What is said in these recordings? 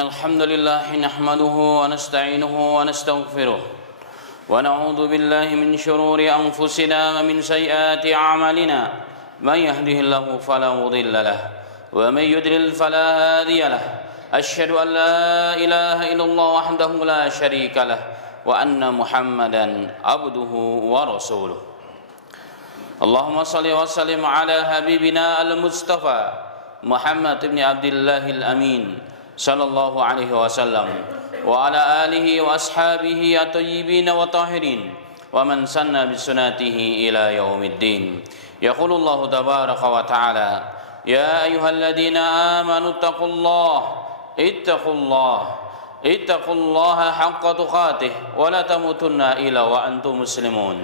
إن الحمد لله نحمده ونستعينه ونستغفره ونعوذ بالله من شرور أنفسنا ومن سيئات أعمالنا من يهده الله فلا مضل له ومن يضلل فلا هادي له أشهد أن لا إله إلا الله وحده لا شريك له وأن محمدا عبده ورسوله اللهم صل وسلم على حبيبنا المصطفى محمد بن عبد الله الأمين صلى الله عليه وسلم وعلى آله وأصحابه الطيبين والطاهرين ومن سن بسنته إلى يوم الدين يقول الله تبارك وتعالى يا أيها الذين آمنوا اتقوا الله حق تقاته ولا تموتن إلا وأنتم مسلمون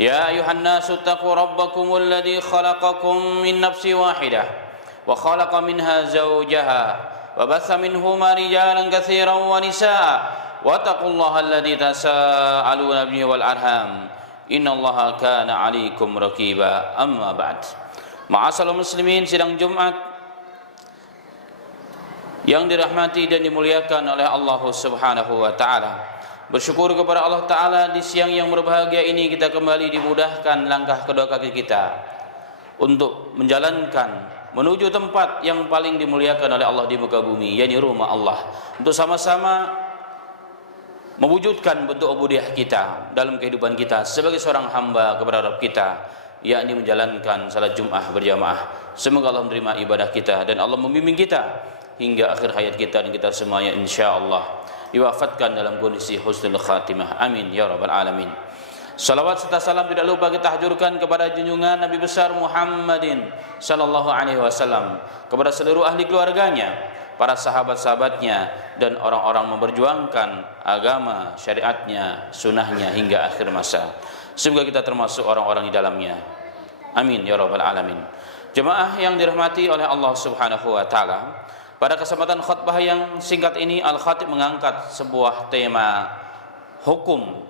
يا أيها الناس اتقوا ربكم الذي خلقكم من نفس واحدة وخلق منها زوجها وبث منهما رجالا كثيرا ونساء واتقوا الله الذي تساءلون به والأرحام إن الله كان عليكم رقيبا أما بعد Ma'asyiral muslimin, sidang Jumat yang dirahmati dan dimuliakan oleh Allah Subhanahu wa taala. Bersyukur kepada Allah taala di siang yang berbahagia ini kita kembali dimudahkan langkah kedua kaki kita untuk menjalankan menuju tempat yang paling dimuliakan oleh Allah di muka bumi, yakni rumah Allah, untuk sama-sama mewujudkan bentuk ubudiyah kita dalam kehidupan kita sebagai seorang hamba kepada Rabb kita, yakni menjalankan salat Jumat berjamaah. Semoga Allah menerima ibadah kita dan Allah membimbing kita hingga akhir hayat kita dan kita semuanya insyaallah diwafatkan dalam kondisi husnul khatimah. Amin ya rabbal alamin. Salawat serta salam tidak lupa kita haturkan kepada junjungan Nabi besar Muhammadin sallallahu alaihi wasallam, kepada seluruh ahli keluarganya, para sahabat-sahabatnya dan orang-orang memperjuangkan agama, syariatnya, sunnahnya hingga akhir masa. Semoga kita termasuk orang-orang di dalamnya. Amin ya rabbal alamin. Jemaah yang dirahmati oleh Allah Subhanahu wa taala, pada kesempatan khutbah yang singkat ini Al-Khatib mengangkat sebuah tema hukum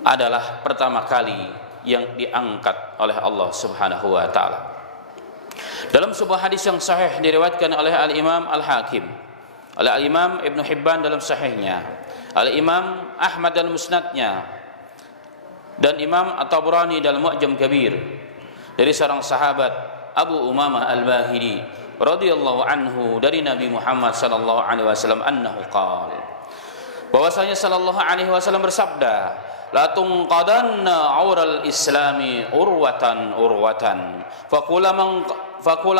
adalah pertama kali yang diangkat oleh Allah Subhanahu wa taala. Dalam sebuah hadis yang sahih diriwayatkan oleh Al-Imam Al-Hakim, oleh Al-Imam Ibn Hibban dalam sahihnya, Al-Imam Ahmad dalam musnadnya, dan Imam At-Tabrani dalam Mu'jam Kabir, dari seorang sahabat Abu Umamah Al-Bahili radhiyallahu anhu dari Nabi Muhammad sallallahu alaihi wasallam annahu qala, bahwasanya sallallahu alaihi wasallam bersabda, la tunqadanna aural islami urwatan faqula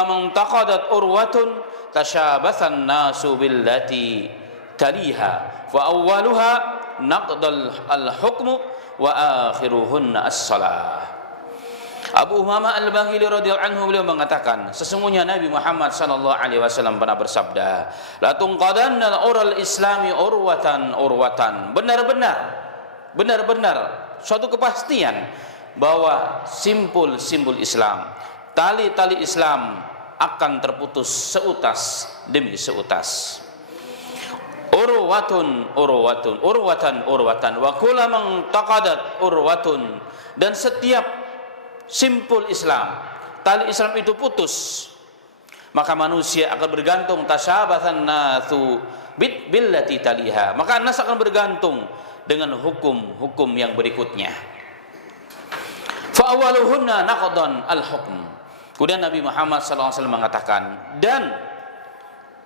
man taqadat urwatun tashabathan nasu billati taliha fa awwaluha naqdal al-hukmu wa akhiruhunna as-salah. Abu Umamah Al-Bahili radhiyallahu anhu beliau mengatakan, sesungguhnya Nabi Muhammad sallallahu alaihi wasallam pernah bersabda, la tunqadanna ural islami urwatan, benar-benar suatu kepastian bahwa simpul-simpul Islam, tali-tali Islam akan terputus seutas demi seutas. Urwatan wa kullaman taqadat urwatun, dan setiap simpul Islam, tali Islam itu putus, maka manusia akan bergantung, tasyabathan natsu billati taliha, maka nas akan bergantung dengan hukum-hukum yang berikutnya. Fa awwaluhunna naqdan al-hukm. Kemudian Nabi Muhammad sallallahu alaihi wasallam mengatakan, dan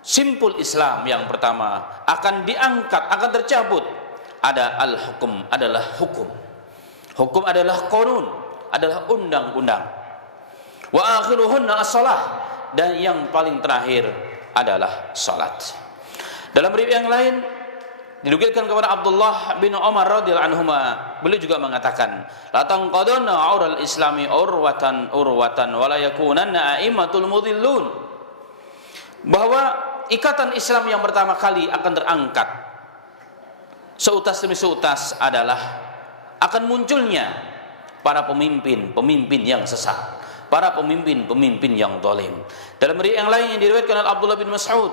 simpul Islam yang pertama akan diangkat, akan tercabut, ada al-hukum, adalah hukum. Hukum adalah qanun, adalah undang-undang. Wa akhiruhunna as-salah, dan yang paling terakhir adalah salat. Dalam riwayat yang lain dinukilkan kepada Abdullah bin Umar radhiyallahu anhuma, beliau juga mengatakan, la tanqadunna aural islami urwatan wa la yakunanna a'immatul mudhillun, bahwa ikatan Islam yang pertama kali akan terangkat seutas demi seutas adalah akan munculnya para pemimpin yang sesat, para pemimpin yang zalim. Dalam riwayat yang lain yang diriwayatkan oleh Abdullah bin Mas'ud,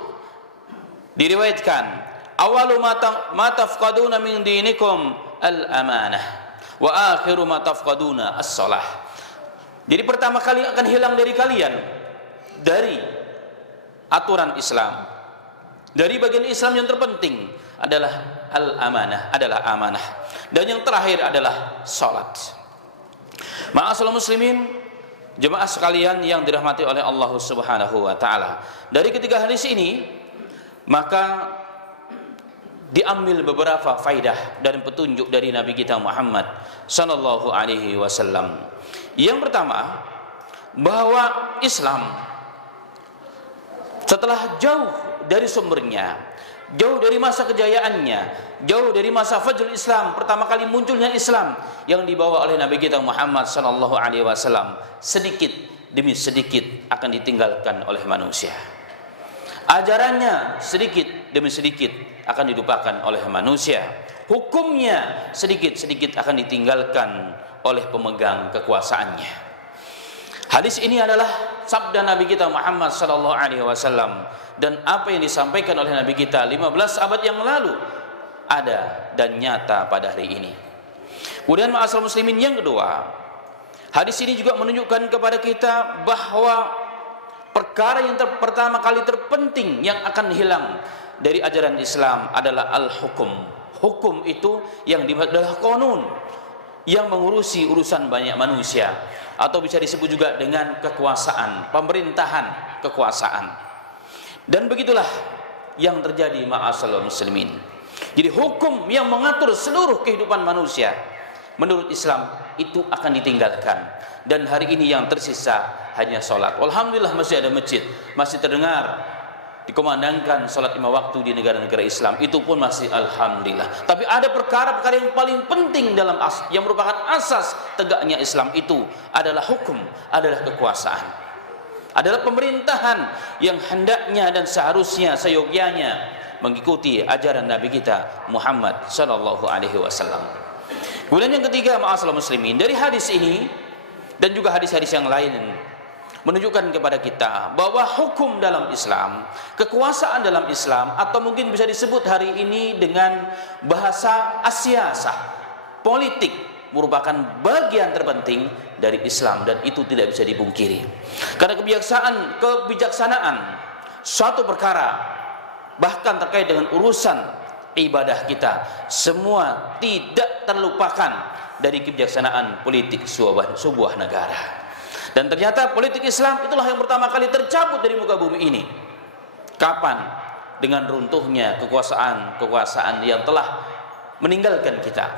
diriwayatkan, awalu ma tafqaduna min dinikum al-amanah wa akhiru ma tafqaduna as-salah. Jadi pertama kali akan hilang dari kalian dari aturan Islam, Dari bagian Islam yang terpenting adalah al-amanah, adalah amanah. Dan yang terakhir adalah salat. Ma'asyiral muslimin, jemaah sekalian yang dirahmati oleh Allah Subhanahu wa taala. Dari ketiga hadis ini maka diambil beberapa faidah dan petunjuk dari Nabi kita Muhammad sallallahu alaihi wasallam. Yang pertama, bahwa Islam setelah jauh dari sumbernya, jauh dari masa kejayaannya, jauh dari masa fajrul Islam, pertama kali munculnya Islam yang dibawa oleh Nabi kita Muhammad sallallahu alaihi wasallam, sedikit demi sedikit akan ditinggalkan oleh manusia. Ajarannya sedikit demi sedikit akan dilupakan oleh manusia. Hukumnya sedikit-sedikit akan ditinggalkan oleh pemegang kekuasaannya. Hadis ini adalah sabda Nabi kita Muhammad sallallahu alaihi wasallam, dan apa yang disampaikan oleh Nabi kita 15 abad yang lalu ada dan nyata pada hari ini. Kemudian ma'asyiral muslimin, yang kedua, hadis ini juga menunjukkan kepada kita bahwa perkara yang pertama kali terpenting yang akan hilang dari ajaran Islam adalah al-hukum. Hukum itu yang adalah konun yang mengurusi urusan banyak manusia, atau bisa disebut juga dengan kekuasaan, pemerintahan, kekuasaan. Dan begitulah yang terjadi ma'asyiral muslimin. Jadi hukum yang mengatur seluruh kehidupan manusia menurut Islam itu akan ditinggalkan, dan hari ini yang tersisa hanya sholat. Alhamdulillah masih ada masjid, masih terdengar dikumandangkan sholat 5 waktu di negara-negara Islam, itu pun masih alhamdulillah. Tapi ada perkara-perkara yang paling penting dalam yang merupakan asas tegaknya Islam, itu adalah hukum, adalah kekuasaan, adalah pemerintahan yang hendaknya dan seharusnya seyogyanya mengikuti ajaran Nabi kita Muhammad sallallahu alaihi wasallam. Kemudian yang ketiga, ma'asyiral muslimin, dari hadis ini dan juga hadis-hadis yang lain menunjukkan kepada kita bahwa hukum dalam Islam, kekuasaan dalam Islam, atau mungkin bisa disebut hari ini dengan bahasa asyasah, politik, merupakan bagian terpenting dari Islam, dan itu tidak bisa dipungkiri. Karena kebijaksanaan suatu perkara, bahkan terkait dengan urusan ibadah kita, semua tidak terlupakan dari kebijaksanaan politik sebuah negara. Dan ternyata politik Islam itulah yang pertama kali tercabut dari muka bumi ini. Kapan? Dengan runtuhnya kekuasaan yang telah meninggalkan kita.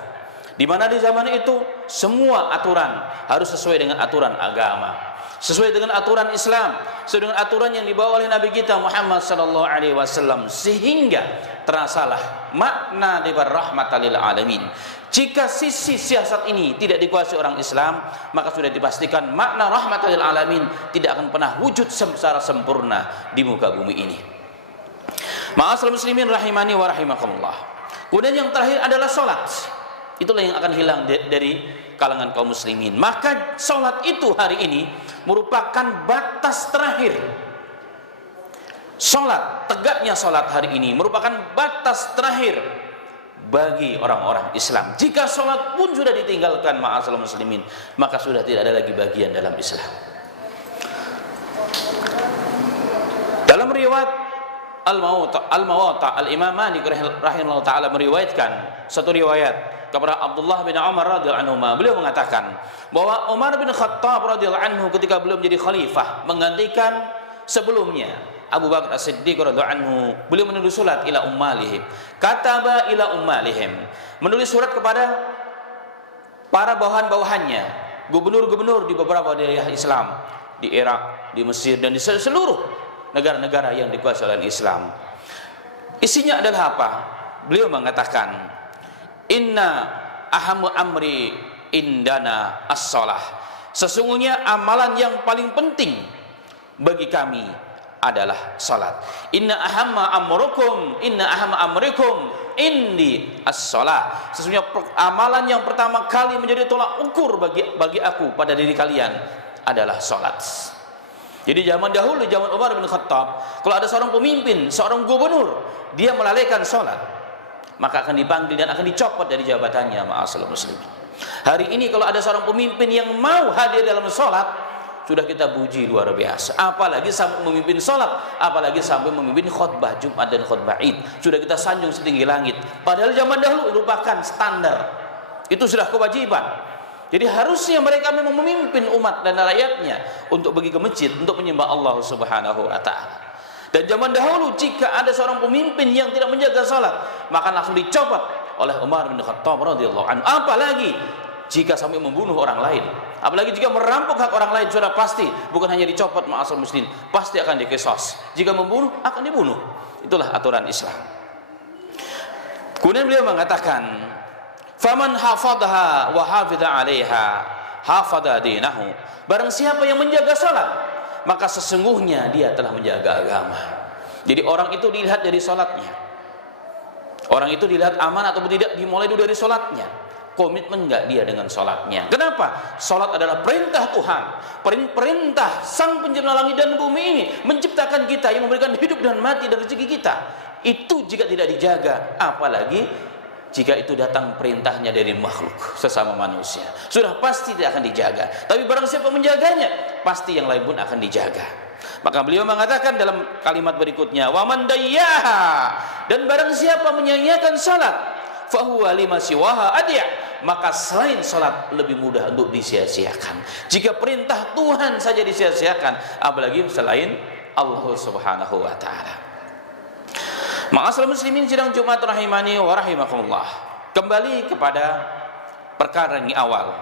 Di mana di zaman itu semua aturan harus sesuai dengan aturan agama, sesuai dengan aturan Islam, sesuai dengan aturan yang dibawa oleh Nabi kita Muhammad sallallahu alaihi wasallam, sehingga terasalah makna daripada rahmatan lil alamin. Jika sisi siasat ini tidak dikuasai orang Islam, maka sudah dipastikan makna rahmatan lil alamin tidak akan pernah wujud secara sempurna di muka bumi ini. Ma'asyiral muslimin rahimani wa rahimakumullah. Kemudian yang terakhir adalah salat. Itulah yang akan hilang dari kalangan kaum muslimin. Maka salat itu hari ini merupakan batas terakhir. Salat, tegaknya salat hari ini merupakan batas terakhir bagi orang-orang Islam. Jika sholat pun sudah ditinggalkan ma'asyiral muslimin, maka sudah tidak ada lagi bagian dalam Islam. Dalam riwayat Al-Muwatta, Al-Imam Malik rahimahullah ta'ala meriwayatkan satu riwayat kepada Abdullah bin Umar radhiyallahu anhu. Beliau mengatakan bahwa Umar bin Khattab radhiyallahu anhu ketika beliau menjadi khalifah menggantikan sebelumnya Abu Bakar As-Siddiq radhiyallahu anhu, beliau menulis surat ila ummalihim, kataba ila ummalihim, menulis surat kepada para bawahan-bawahannya, gubernur-gubernur di beberapa daerah Islam, di Irak, di Mesir, dan di seluruh negara-negara yang dikuasai oleh Islam. Isinya adalah apa? Beliau mengatakan, inna ahamu amri indana as-shalah, sesungguhnya amalan yang paling penting bagi kami adalah salat. Inna ahamma amrikum indi as-shalah, sesungguhnya amalan yang pertama kali menjadi tolak ukur bagi aku pada diri kalian adalah salat. Jadi zaman dahulu, zaman Umar bin Khattab, kalau ada seorang pemimpin, seorang gubernur, dia melalaikan salat, maka akan dipanggil dan akan dicopot dari jabatannya. Ma'asyiral muslimin, hari ini kalau ada seorang pemimpin yang mau hadir dalam salat, sudah kita puji luar biasa. Apalagi sampai memimpin sholat, apalagi sampai memimpin khutbah Jumat dan khutbah Id, sudah kita sanjung setinggi langit. Padahal zaman dahulu merupakan standar, itu sudah kewajiban. Jadi harusnya mereka memang memimpin umat dan rakyatnya untuk pergi ke masjid untuk menyembah Allah Subhanahu wa taala. Dan zaman dahulu jika ada seorang pemimpin yang tidak menjaga salat, maka langsung dicopot oleh Umar bin Khattab radhiyallahu anhu. Apalagi jika sampai membunuh orang lain, apalagi jika merampok hak orang lain, sudah pasti bukan hanya dicopot ma'asal muslim, pasti akan dikisos. Jika membunuh akan dibunuh. Itulah aturan Islam. Kemudian beliau mengatakan, faman hafadha wa hafidha 'alaiha hafadha dinahu. Barang siapa yang menjaga salat, maka sesungguhnya dia telah menjaga agama. Jadi orang itu dilihat dari salatnya. Orang itu dilihat aman atau tidak dimulai dulu dari salatnya. Komitmen enggak dia dengan salatnya. Kenapa? Salat adalah perintah Tuhan, perintah Sang Pencipta langit dan bumi ini, menciptakan kita, yang memberikan hidup dan mati dan rezeki kita. Itu jika tidak dijaga, apalagi jika itu datang perintahnya dari makhluk sesama manusia, sudah pasti tidak akan dijaga. Tapi barang siapa menjaganya, pasti yang lain pun akan dijaga. Maka beliau mengatakan dalam kalimat berikutnya, wa man dayyaha, dan barang siapa menyia-nyiakan salat, fa huwa lima siwaha adya, maka selain salat lebih mudah untuk disia-siakan. Jika perintah Tuhan saja disia-siakan, apalagi selain Allah Subhanahu wa taala. Ma'asyiral muslimin sidang Jumat rahimani wa rahimakumullah. Kembali kepada perkara yang awal,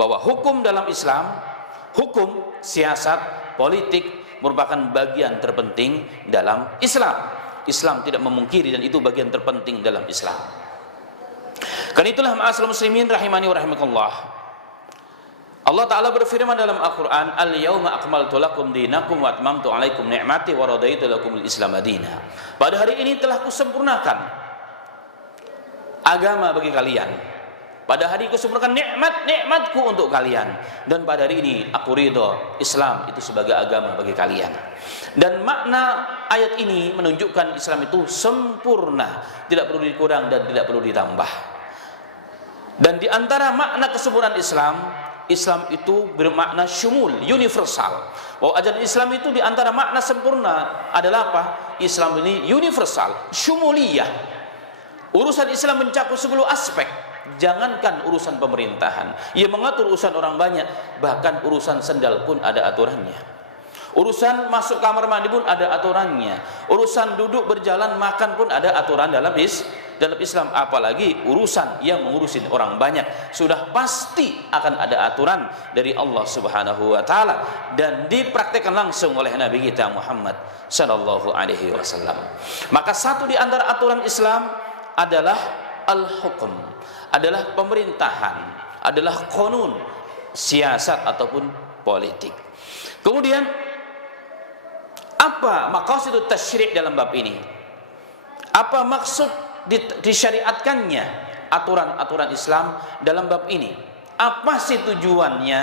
bahwa hukum dalam Islam, hukum, siasat, politik merupakan bagian terpenting dalam Islam. Islam tidak memungkiri dan itu bagian terpenting dalam Islam. Karena itulah ma'asyiral muslimin rahimani wa rahimakumullah, Allah Ta'ala berfirman dalam Al-Quran, Al-yawma akmaltu lakum dinakum wa atmamtu alaikum ni'mati wa radaitu lakumul Islam madina. Pada hari ini telah kusempurnakan agama bagi kalian. Pada hari ini kusempurnakan nikmatku untuk kalian. Dan pada hari ini aku ridho Islam itu sebagai agama bagi kalian. Dan makna ayat ini menunjukkan Islam itu sempurna, tidak perlu dikurang dan tidak perlu ditambah. Dan di antara makna kesempurnaan Islam itu bermakna syumul, universal. Bahwa ajaran Islam itu di antara makna sempurna adalah apa? Islam ini universal, syumuliyah. Urusan Islam mencakup 10 aspek. Jangankan urusan pemerintahan, ia mengatur urusan orang banyak, bahkan urusan sendal pun ada aturannya. Urusan masuk kamar mandi pun ada aturannya. Urusan duduk berjalan makan pun ada aturan dalam Islam. Apalagi urusan yang mengurusin orang banyak, sudah pasti akan ada aturan dari Allah Subhanahu wa taala dan dipraktikkan langsung oleh Nabi kita Muhammad sallallahu alaihi wasallam. Maka satu di antara aturan Islam adalah al-hukum, adalah pemerintahan, adalah qanun, siasat ataupun politik. Kemudian apa maqasidut tasyri' dalam bab ini? Apa maksud disyariatkannya aturan-aturan Islam dalam bab ini? Apa sih tujuannya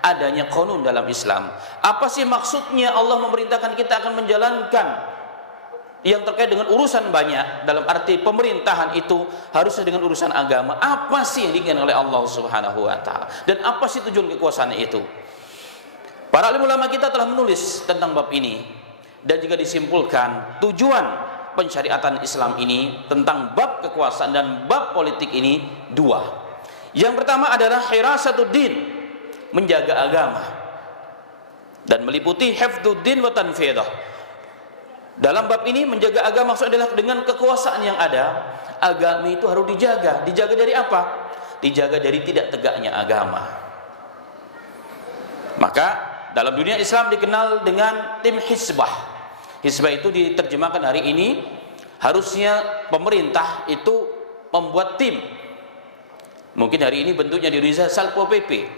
adanya qanun dalam Islam? Apa sih maksudnya Allah memerintahkan kita akan menjalankan yang terkait dengan urusan banyak, dalam arti pemerintahan itu harusnya dengan urusan agama? Apa sih yang diinginkan oleh Allah Subhanahu wa taala? Dan apa sih tujuan kekuasaan itu? Para alim ulama kita telah menulis tentang bab ini, dan juga disimpulkan tujuan pensyariatan Islam ini tentang bab kekuasaan dan bab politik ini dua. Yang pertama adalah hirasatuddin, menjaga agama, dan meliputi hifdzuddin wa tanfidah. Dalam bab ini menjaga agama maksudnya adalah dengan kekuasaan yang ada, agama itu harus dijaga. Dijaga dari apa? Dijaga dari tidak tegaknya agama. Maka dalam dunia Islam dikenal dengan tim hizbah. Hizbah itu diterjemahkan hari ini, harusnya pemerintah itu membuat tim. Mungkin hari ini bentuknya di Indonesia Satpol PP,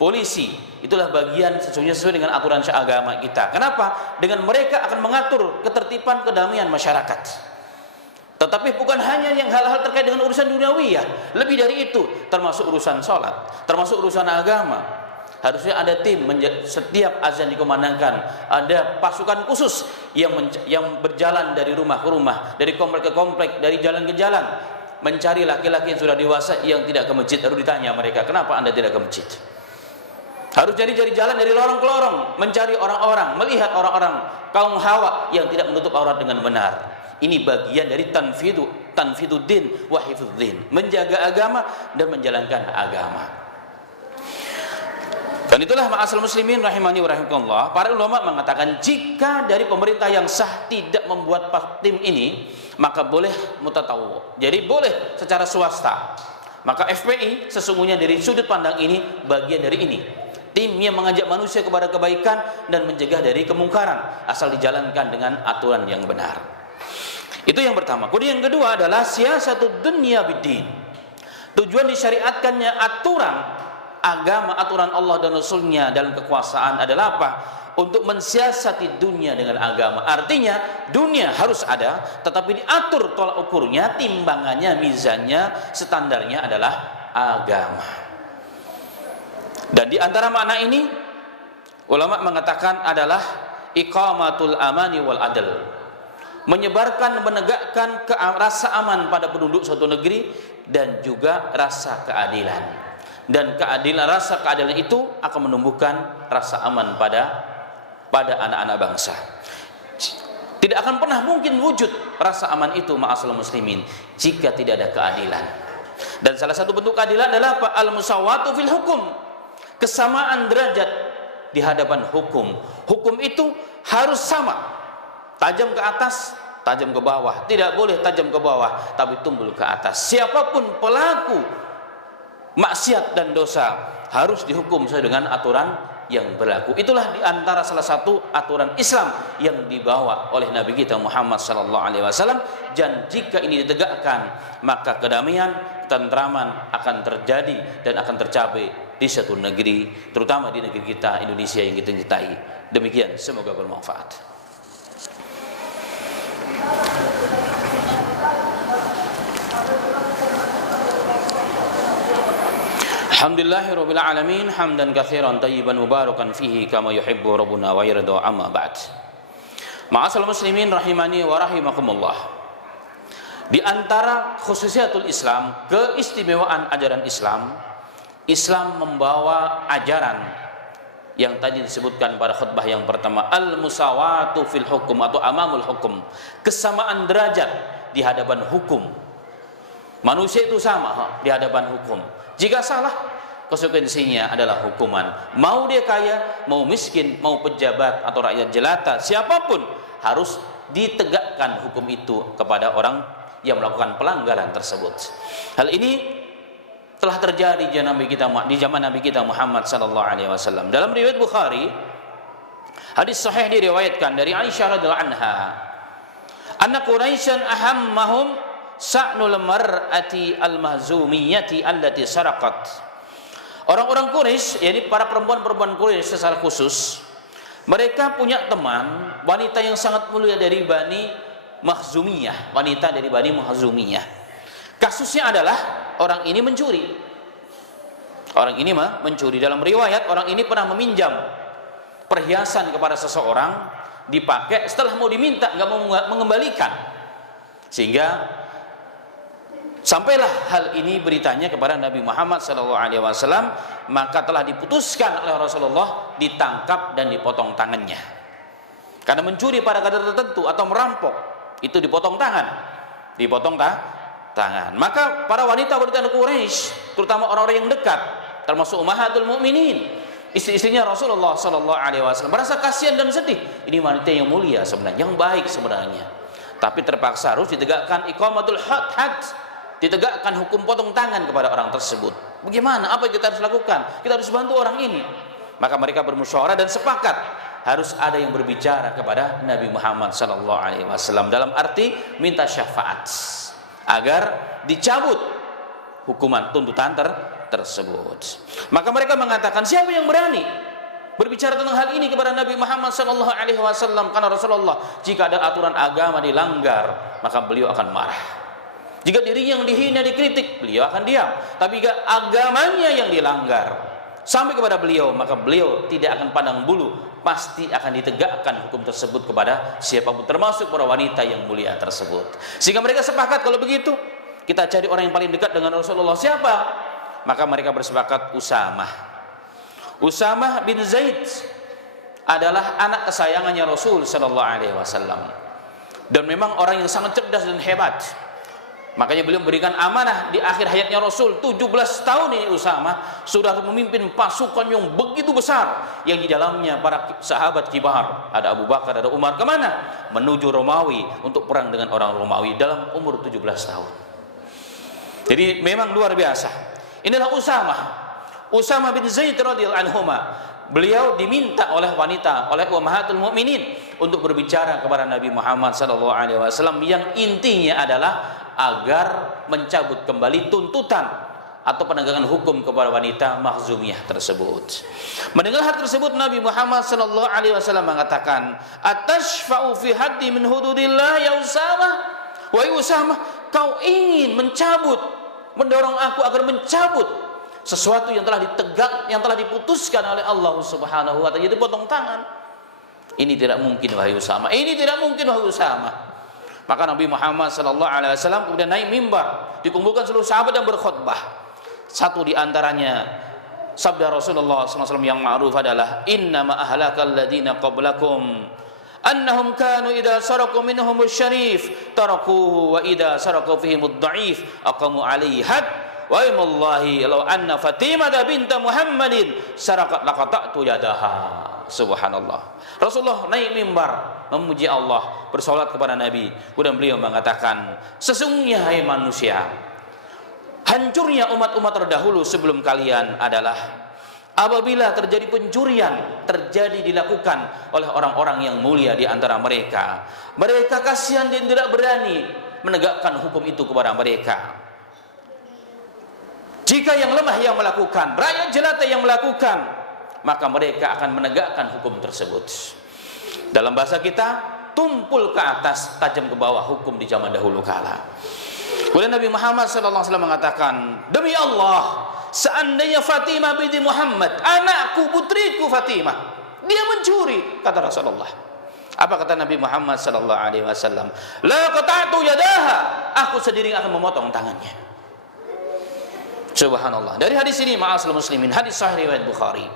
polisi, itulah bagian sesungguhnya sesuai dengan aturan agama kita. Kenapa? Dengan mereka akan mengatur ketertiban kedamaian masyarakat. Tetapi bukan hanya yang hal-hal terkait dengan urusan duniawiyah, lebih dari itu, termasuk urusan sholat, termasuk urusan agama. Harusnya ada tim, setiap azan dikumandangkan, ada pasukan khusus yang berjalan dari rumah ke rumah, dari komplek ke komplek, dari jalan ke jalan, mencari laki-laki yang sudah dewasa yang tidak ke masjid. Lalu ditanya mereka, kenapa Anda tidak ke masjid? Harus cari-cari jalan dari lorong ke lorong, mencari orang-orang, melihat orang-orang kaum Hawa yang tidak menutup aurat dengan benar. Ini bagian dari tanfiduddin wa hifdzuddin, menjaga agama dan menjalankan agama. Dan itulah ma'asal muslimin rahimani wa rahimakumullah, para ulama mengatakan jika dari pemerintah yang sah tidak membuat tim ini, maka boleh mutatawwu. Jadi boleh secara swasta. Maka FPI sesungguhnya dari sudut pandang ini bagian dari ini. Tim yang mengajak manusia kepada kebaikan dan mencegah dari kemungkaran asal dijalankan dengan aturan yang benar. Itu yang pertama. Kemudian yang kedua adalah siyasatud dunya biddin. Tujuan disyariatkannya aturan agama, aturan Allah dan Rasulnya dalam kekuasaan adalah apa? Untuk mensiasati dunia dengan agama. Artinya dunia harus ada, tetapi diatur tolak ukurnya, timbangannya, mizannya, standarnya adalah agama. Dan di antara makna ini ulama mengatakan adalah iqamatul amani wal adl, menyebarkan, menegakkan rasa aman pada penduduk suatu negeri dan juga rasa keadilan. Dan rasa keadilan itu akan menumbuhkan rasa aman pada anak-anak bangsa. Tidak akan pernah mungkin wujud rasa aman itu ma'asal muslimin jika tidak ada keadilan. Dan salah satu bentuk keadilan adalah apa? Al-musawatu fil hukum, kesamaan derajat di hadapan hukum. Hukum itu harus sama, tajam ke atas, tajam ke bawah. Tidak boleh tajam ke bawah, tapi tumbul ke atas. Siapapun pelaku maksiat dan dosa harus dihukum sesuai dengan aturan yang berlaku. Itulah di antara salah satu aturan Islam yang dibawa oleh Nabi kita Muhammad sallallahu alaihi wasallam. Dan jika ini ditegakkan, maka kedamaian, ketentraman akan terjadi dan akan tercapai di satu negeri, terutama di negeri kita Indonesia yang kita cintai. Demikian, semoga bermanfaat. Alhamdulillahirabbil alamin, hamdan katsiran thayyiban mubarakan fihi kama yuhibbu rabbuna wa yarda, amma ba'd. Ma'asal muslimin rahimani wa rahimakumullah. Di antara khususiatul Islam, keistimewaan ajaran Islam, Islam membawa ajaran yang tadi disebutkan pada khutbah yang pertama, al-musawatu fil hukum atau amamul hukum, kesamaan derajat di hadapan hukum. Manusia itu sama di hadapan hukum. Jika salah, konsekuensinya adalah hukuman. Mau dia kaya, mau miskin, mau pejabat atau rakyat jelata, siapapun harus ditegakkan hukum itu kepada orang yang melakukan pelanggaran tersebut. Hal ini telah terjadi di zaman Nabi kita Muhammad sallallahu alaihi wasallam. Dalam riwayat Bukhari, hadis sahih diriwayatkan dari Aisyah radhiyallahu anha, anna Quraisyan ahammahum sa'nul mar'ati al-mahzumiyati allati saraqat. Orang-orang Quraisy, yakni para perempuan-perempuan Quraisy secara khusus, mereka punya teman wanita yang sangat mulia dari Bani Makhzumiyah, wanita dari Bani Makhzumiyah. Kasusnya adalah orang ini mencuri. Orang ini mencuri. Dalam riwayat, orang ini pernah meminjam perhiasan kepada seseorang, dipakai, setelah mau diminta nggak mau mengembalikan. Sehingga sampailah hal ini beritanya kepada Nabi Muhammad SAW, maka telah diputuskan oleh Rasulullah ditangkap dan dipotong tangannya. Karena mencuri pada kadar tertentu atau merampok, itu dipotong tangan. Tangan. Maka para wanita-wanita Quraisy, terutama orang-orang yang dekat, termasuk ummahatul mukminin, istri-istrinya Rasulullah SAW, merasa kasihan dan sedih. Ini wanita yang mulia sebenarnya, yang baik sebenarnya. Tapi terpaksa harus ditegakkan iqamatul had, ditegakkan hukum potong tangan kepada orang tersebut. Bagaimana? Apa yang kita harus lakukan? Kita harus bantu orang ini. Maka mereka bermusyawarah dan sepakat harus ada yang berbicara kepada Nabi Muhammad SAW dalam arti minta syafaat agar dicabut hukuman tuntutan tersebut. Maka mereka mengatakan, siapa yang berani berbicara tentang hal ini kepada Nabi Muhammad SAW? Karena Rasulullah, jika ada aturan agama dilanggar, maka beliau akan marah. Jika dirinya yang dihina, dikritik, beliau akan diam. Tapi jika agamanya yang dilanggar sampai kepada beliau, maka beliau tidak akan pandang bulu, pasti akan ditegakkan hukum tersebut kepada siapapun, termasuk para wanita yang mulia tersebut. Sehingga mereka sepakat, kalau begitu kita cari orang yang paling dekat dengan Rasulullah. Siapa? Maka mereka bersepakat Usamah. Usamah bin Zaid adalah anak kesayangannya Rasul sallallahu alaihi wasallam. Dan memang orang yang sangat cerdas dan hebat. Makanya beliau memberikan amanah di akhir hayatnya Rasul. 17 tahun ini Usamah sudah memimpin pasukan yang begitu besar, yang di dalamnya para sahabat kibar, ada Abu Bakar, ada Umar. Kemana? Menuju Romawi untuk perang dengan orang Romawi dalam umur 17 tahun. Jadi memang luar biasa. Inilah Usamah bin Zaid radhiyallahu anhu. Beliau diminta oleh wanita, oleh ummahatul mukminin untuk berbicara kepada Nabi Muhammad sallallahu alaihi wasallam, yang intinya adalah agar mencabut kembali tuntutan atau penegakan hukum kepada wanita Makhzumiyah tersebut. Mendengar hal tersebut, Nabi Muhammad sallallahu alaihi wasallam mengatakan, "Atashfa'u fi haddi min hududillah ya Usamah?" Wahai Usamah, kau ingin mencabut, mendorong aku agar mencabut sesuatu yang telah diputuskan oleh Allah Subhanahu wa taala, jadi potong tangan. Ini tidak mungkin wahai Usamah. Ini tidak mungkin wahai Usamah. Maka Nabi Muhammad sallallahu alaihi wasallam kemudian naik mimbar, dikumpulkan seluruh sahabat dan berkhutbah. Satu di antaranya sabda Rasulullah sallallahu alaihi wasallam yang ma'ruf adalah, "Innama ahlakal ladina qablakum annahum kanu idza saraku minhum syarif tarakuhu wa idza saraku fihim ad-dha'if aqamu alaihi had wa imallahi law anna Fatimah binta Muhammadin sarakat laqata'tu yadaha." Subhanallah. Rasulullah naik mimbar memuji Allah, bersolat kepada Nabi. Kemudian beliau mengatakan, sesungguhnya hai manusia, hancurnya umat-umat terdahulu sebelum kalian adalah apabila terjadi pencurian, dilakukan oleh orang-orang yang mulia di antara mereka. Mereka kasihan dan tidak berani menegakkan hukum itu kepada mereka. Jika yang lemah yang melakukan, rakyat jelata yang melakukan, maka mereka akan menegakkan hukum tersebut. Dalam bahasa kita, tumpul ke atas, tajam ke bawah hukum di zaman dahulu kala. Kemudian Nabi Muhammad SAW mengatakan, demi Allah, seandainya Fatimah binti Muhammad, anakku, putriku Fatimah, dia mencuri, kata Rasulullah. Apa kata Nabi Muhammad SAW? La qata'tu yadaha, aku sendiri akan memotong tangannya. Subhanallah. Dari hadis ini, ma'asal muslimin, hadis sahih riwayat Bukhari,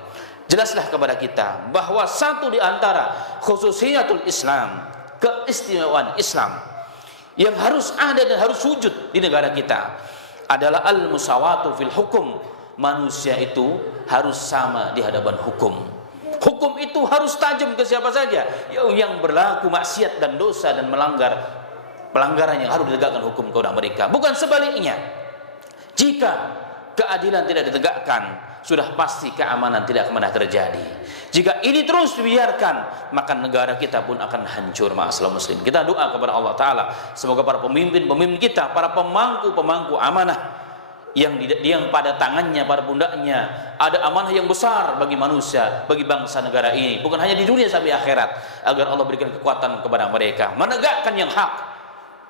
jelaslah kepada kita bahwa satu di antara khususiyatul Islam, keistimewaan Islam yang harus ada dan harus wujud di negara kita adalah al-musawatu fil hukum. Manusia itu harus sama di hadapan hukum. Hukum itu harus tajam ke siapa saja yang berlaku maksiat dan dosa dan melanggar pelanggaran, yang harus ditegakkan hukum kepada mereka. Bukan sebaliknya. Jika keadilan tidak ditegakkan, sudah pasti keamanan tidak akan pernah terjadi. Jika ini terus dibiarkan, maka negara kita pun akan hancur, ma'asal muslim. Kita doa kepada Allah Ta'ala, semoga para pemimpin kita, para pemangku amanah, yang pada tangannya, pada pundaknya ada amanah yang besar bagi manusia, bagi bangsa negara ini, bukan hanya di dunia sampai akhirat, agar Allah berikan kekuatan kepada mereka menegakkan yang hak,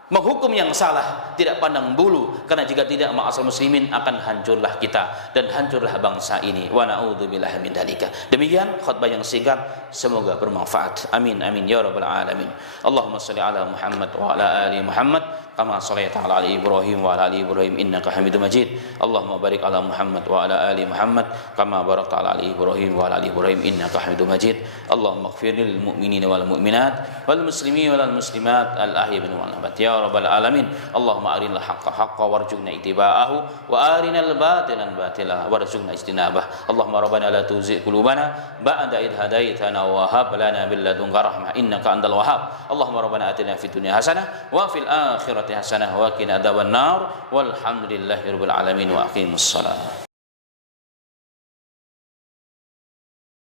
menghukum yang salah, tidak pandang bulu, karena jika tidak, ma'asal muslimin, akan hancurlah kita dan hancurlah bangsa ini. Wa na'udzubillahi min dzalika. Demikian khutbah yang singkat, semoga bermanfaat. Amin amin ya rabbal alamin. Allahumma shalli ala Muhammad wa ala ali Muhammad kama shallaita ala ali Ibrahim wa ala ali Ibrahim innaka Hamidum Majid. Allahumma barik ala Muhammad wa ala ali Muhammad kama barakta ala ali Ibrahim wa ala ali Ibrahim innaka Hamidum Majid. Allahumma ighfir lil mu'minina wal mu'minat wal muslimin wal muslimat al ahyi minhum wal amwat ya rabbal alamin. Allahumma arinal haqqa haqqan warzuqna ittiba'ahu wa arinal batila batila warzuqna ijtinabah. Allahumma rabbana la tuzigh qulubana ba'da idh hadaitana wa hab lana min ladunka rahmah innaka antal wahhab. Allahumma rabbana atina fid dunya hasanah wa fil akhirati hasanah wa qina adzabannar walhamdulillahi rabbil alamin wa aqimus shalah.